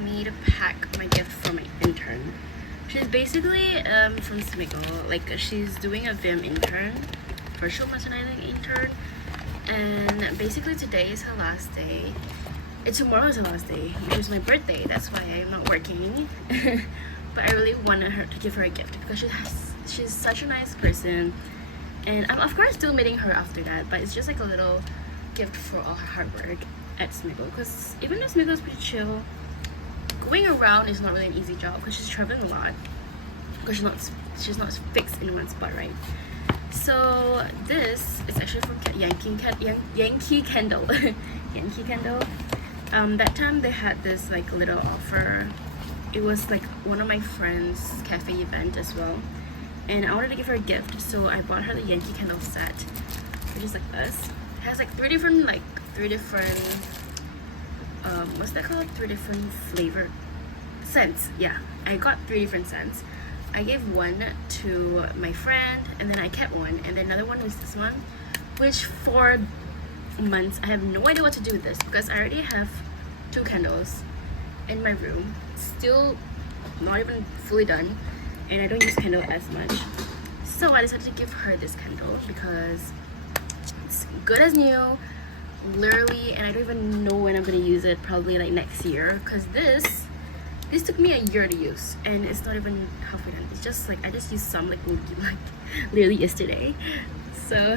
me to pack my gift for my intern. She's basically from Smiggle. Like, she's doing a VIM intern, virtual merchandising intern, and basically today is her last day. And tomorrow is her last day, which is my birthday. That's why I'm not working. But I really wanted her to give her a gift because she's such a nice person, and I'm of course still meeting her after that. But it's just like a little gift for all her hard work at Smiggle, because even though Smiggle is pretty chill, going around is not really an easy job because she's traveling a lot, because she's not fixed in one spot, right? So this is actually from Yankee Candle. Yankee Candle. That time they had this like little offer. It was like one of my friends' cafe event as well, and I wanted to give her a gift, so I bought her the Yankee Candle set, which is like this. It has like three different what's that called? 3 different flavor scents. Yeah, I got 3 different scents. I gave one to my friend, and then I kept one, and then another one was this one, which for months I have no idea what to do with this, because I already have 2 candles in my room, still not even fully done, and I don't use candle as much. So I decided to give her this candle because it's good as new, literally, and I don't even know when I'm gonna use it. Probably like next year, because this took me a year to use, and it's not even halfway done. It's just like I just used some like literally yesterday. So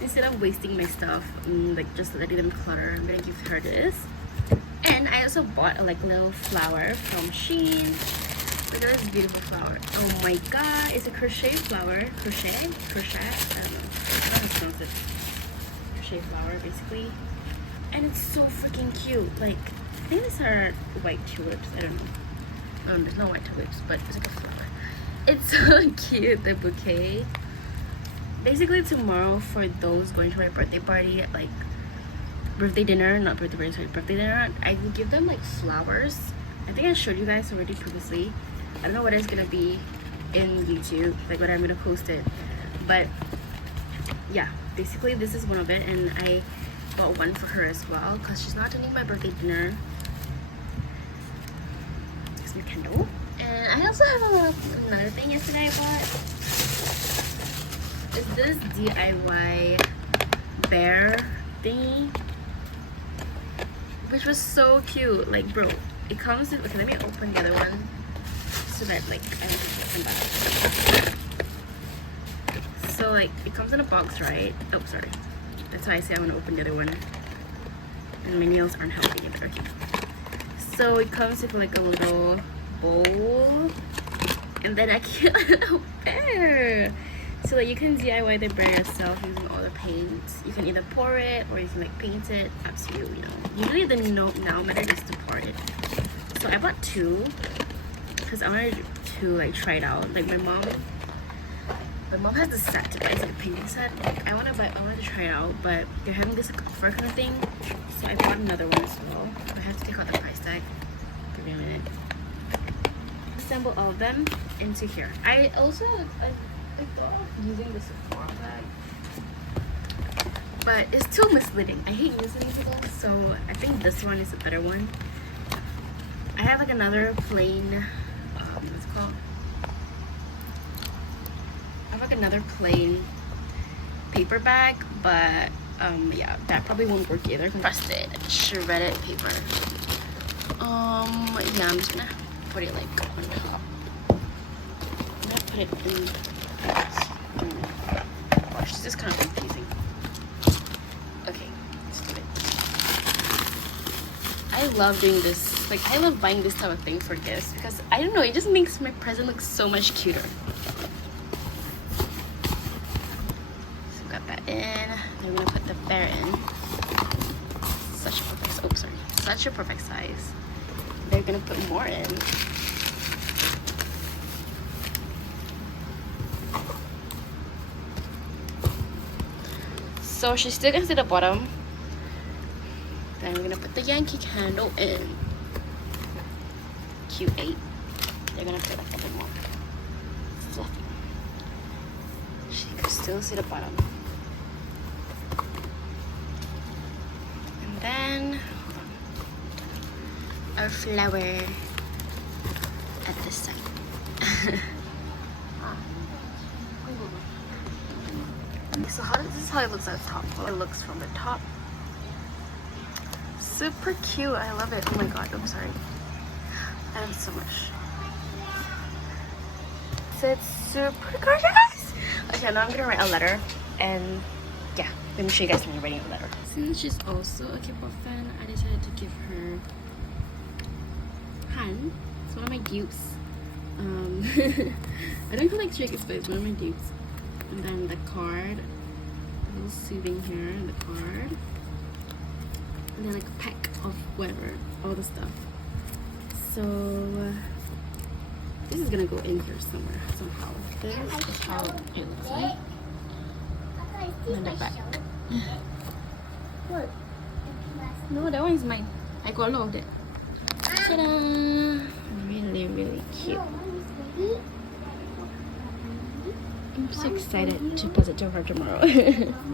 instead of wasting my stuff and like just letting them clutter, I'm gonna give her this. And I also bought a like little flower from Shein. Look at this beautiful flower. Oh my god, it's a crochet flower. Crochet? I don't know how to pronounce it. Crochet flower basically. And it's so freaking cute. Like, I think these are white tulips. I don't know. There's no white tulips, but it's like a flower. It's so cute, the bouquet. Basically tomorrow, for those going to my birthday party, like birthday dinner, not birthday party, sorry, birthday dinner, I will give them like flowers. I think I showed you guys already previously. I don't know whether it's gonna be in YouTube, like whether I'm gonna post it, but yeah, basically this is one of it, and I bought one for her as well because she's not attending my birthday dinner. Here's my candle, and I also have another thing yesterday I bought. It's this DIY bear thingy, which was so cute. Like, bro, it comes with, okay, let me open the other one so that like I don't have to come back. So like it comes in a box, right? Oh, sorry, that's why I say I want to open the other one, and my nails aren't helping it. Okay, so it comes with like a little bowl, and then I get a little bear. So like you can DIY the bear yourself using all the paints. You can either pour it or you can like paint it. Up to you, you know. Usually the now method is to pour it. So I bought 2 because I wanted to like try it out. Like my mom has the set. It's like a painting set. Like I wanted to try it out, but they're having this like offer kind of thing. So I bought another one as well. I have to take out the price tag. Give me a minute. Assemble all of them into here. I also I thought of using the Sephora bag, but it's too misleading. I hate using it, so I think this one is a better one. I have like another plain, what's it called? I have like another plain paper bag, but yeah, that probably won't work either. Crusted shredded paper. Yeah, I'm just gonna put it like on top. I'm gonna put it in. Gosh, this is kind of confusing. Okay, let's do it. I love doing this. Like, I love buying this type of thing for gifts because I don't know, it just makes my present look so much cuter. So got that in. Then we're gonna put the bear in. Such a perfect size. They're gonna put more in. So she's still gonna see the bottom. Then we're gonna put the Yankee Candle in. Q8. They're gonna put a little bit more fluffy. She can still see the bottom. And then, hold on. our flower at this side. So this is how it looks at the top. Well, it looks from the top. Super cute. I love it. Oh my god, I'm sorry. I love it so much. So it's super gorgeous. Okay, now I'm gonna write a letter, and yeah, let me show you guys me writing a letter. Since she's also a K-pop fan, I decided to give her Han. It's one of my dupes. I don't collect trinkets, but it's one of my dupes. And then the card, a little soothing here, and the card, and then like a pack of whatever, all the stuff. So this is gonna go in here somewhere somehow. This is how it looks like. And then the back. What? No, that one is mine. I got a lot of that. Ta-da! Really, really cute. I'm so excited to post it to her tomorrow.